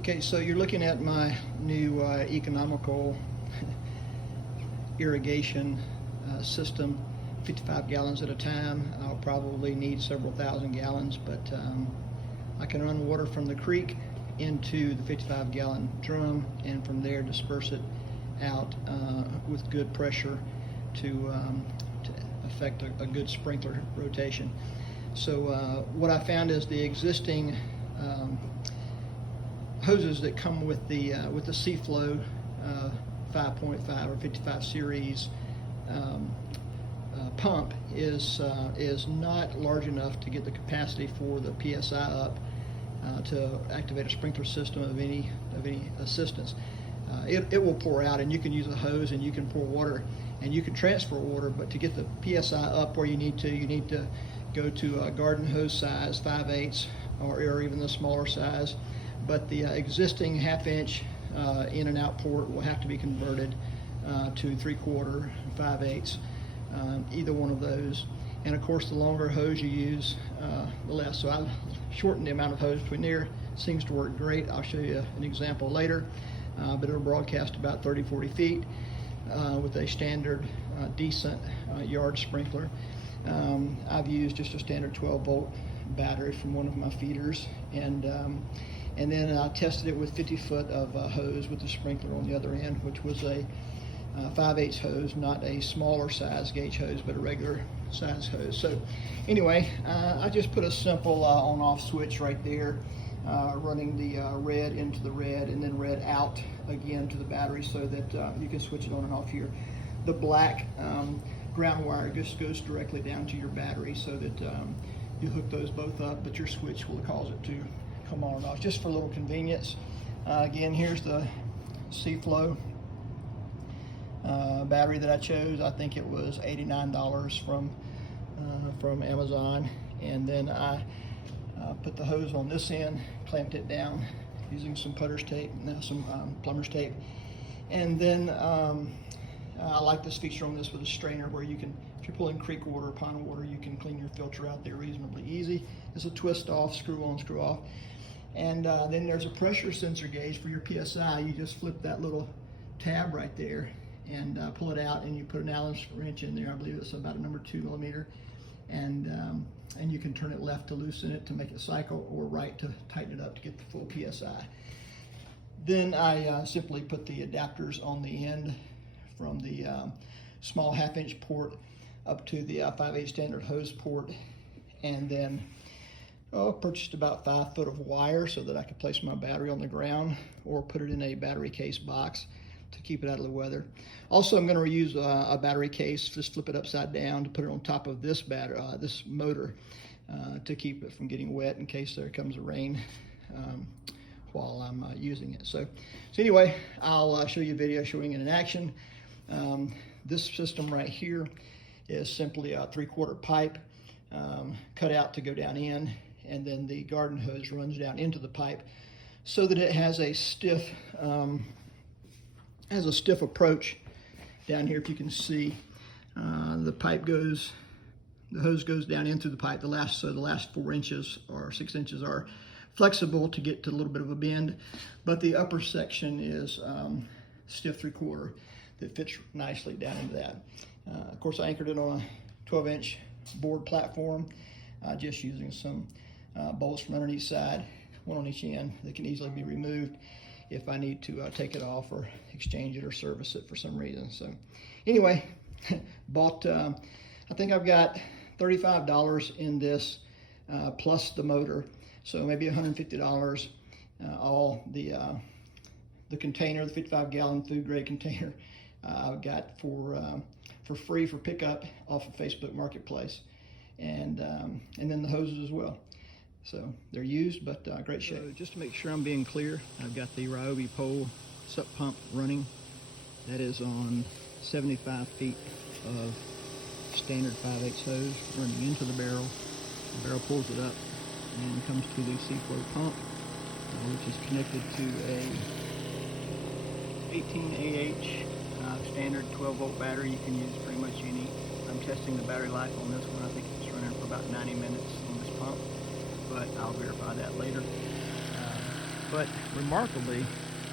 Okay, so you're looking at my new economical irrigation system, 55 gallons at a time. I'll probably need several thousand gallons, but I can run water from the creek into the 55-gallon drum, and from there disperse it out with good pressure to affect a good sprinkler rotation. So what I found is the existing hoses that come with the C-Flow 5.5 or 55 series pump is not large enough to get the capacity for the PSI up to activate a sprinkler system of any assistance. It will pour out, and you can use a hose and you can pour water and you can transfer water, but to get the PSI up where you need to go to a garden hose size 5/8 or even the smaller size. But the existing 1/2 inch in and out port will have to be converted to 3/4, 5/8, either one of those. And of course, the longer hose you use, the less. So I shortened the amount of hose between there. Seems to work great. I'll show you an example later, but it'll broadcast about 30-40 feet with a standard, decent yard sprinkler. I've used just a standard 12-volt battery from one of my feeders, and then I tested it with 50 foot of hose with the sprinkler on the other end, which was a 5/8 hose, not a smaller size gauge hose, but a regular size hose. So anyway, I just put a simple on-off switch right there, running the red into the red and then red out again to the battery, so that you can switch it on and off here. The black ground wire just goes directly down to your battery, so that you hook those both up, but your switch will cause it to come on and off, just for a little convenience. Again, here's the C-Flow battery that I chose. I think it was $89 from Amazon, and then I put the hose on this end, clamped it down using some putter's tape, some plumber's tape, and then I like this feature on this with a strainer, where you can, if you're pulling creek water or pond water, you can clean your filter out there reasonably easy. It's a twist off, screw on, screw off. And then there's a pressure sensor gauge for your PSI. You just flip that little tab right there and pull it out, and you put an Allen wrench in there. I believe it's about a number 2 millimeter. And you can turn it left to loosen it to make it cycle, or right to tighten it up to get the full PSI. Then I simply put the adapters on the end from the small 1/2 inch port up to the 5/8 standard hose port, and then purchased about 5 foot of wire so that I could place my battery on the ground or put it in a battery case box to keep it out of the weather. Also, I'm going to reuse a battery case, just flip it upside down to put it on top of this this motor to keep it from getting wet in case there comes a rain while I'm using it. So anyway, I'll show you a video showing it in action. This system right here is simply a 3/4 pipe cut out to go down in, and then the garden hose runs down into the pipe so that it has a stiff approach down here. If you can see, the hose goes down into the pipe. The last 4 inches or 6 inches are flexible to get to a little bit of a bend, but the upper section is stiff 3/4 that fits nicely down into that. Of course, I anchored it on a 12-inch board platform, just using some bolts from underneath side, one on each end, that can easily be removed if I need to take it off or exchange it or service it for some reason. So anyway, bought, I think I've got $35 in this, plus the motor, so maybe $150. All the container, the 55-gallon food grade container, I've got for free for pickup off of Facebook Marketplace, and then the hoses as well. So they're used, but great shape. So just to make sure I'm being clear, I've got the Ryobi pole sup pump running. That is on 75 feet of standard 5/8 hose running into the barrel. The barrel pulls it up and comes to the C-Flow pump, which is connected to a 18AH standard 12-volt battery. You can use pretty much any. I'm testing the battery life on this one. I think it's running for about 90 minutes on this pump, but I'll verify that later. But remarkably,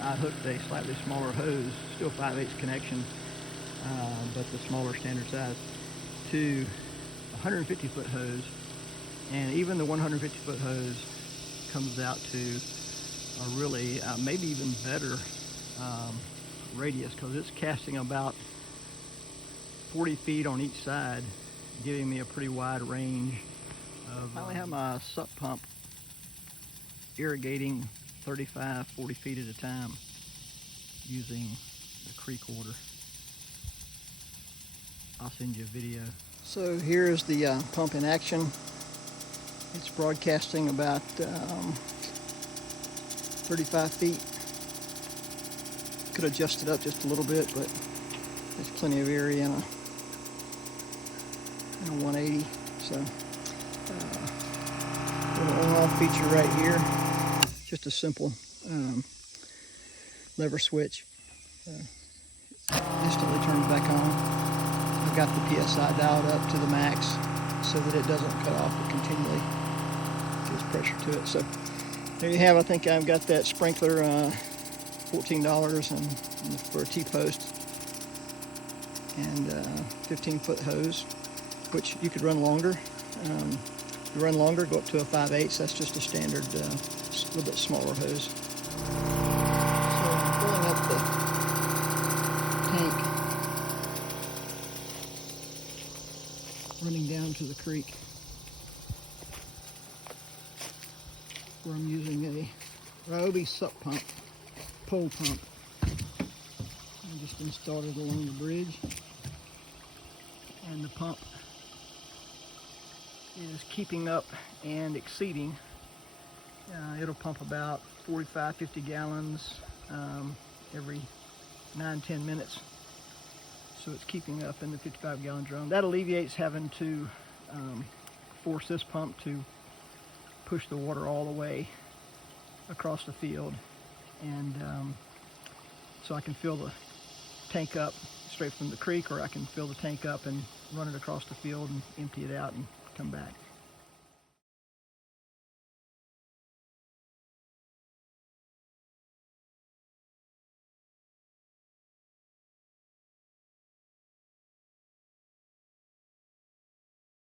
I hooked a slightly smaller hose, still 5/8 connection, but the smaller standard size, to a 150-foot hose, and even the 150-foot hose comes out to a really, maybe even better radius, because it's casting about 40 feet on each side, giving me a pretty wide range of. I only have my sup pump irrigating 35-40 feet at a time using the creek water. I'll send you a video. So here's the pump in action. It's broadcasting about 35 feet. Could adjust it up just a little bit, but there's plenty of area in a 180. So little on-off feature right here. Just a simple lever switch. Instantly turns back on. I've got the PSI dialed up to the max so that it doesn't cut off, but continually gives pressure to it. So there you have. I think I've got that sprinkler, $14 and for a T-post, and 15-foot hose, which you could run longer. If you run longer, go up to a 5/8. That's just a standard, a little bit smaller hose. So I'm filling up the tank, running down to the creek, where I'm using a Ryobi sup pump, pole pump. I just installed it along the bridge, and the pump is keeping up and exceeding. It'll pump about 45-50 gallons every 9-10 minutes. So it's keeping up in the 55-gallon drum. That alleviates having to force this pump to push the water all the way across the field. And so I can fill the tank up straight from the creek, or I can fill the tank up and run it across the field and empty it out and come back.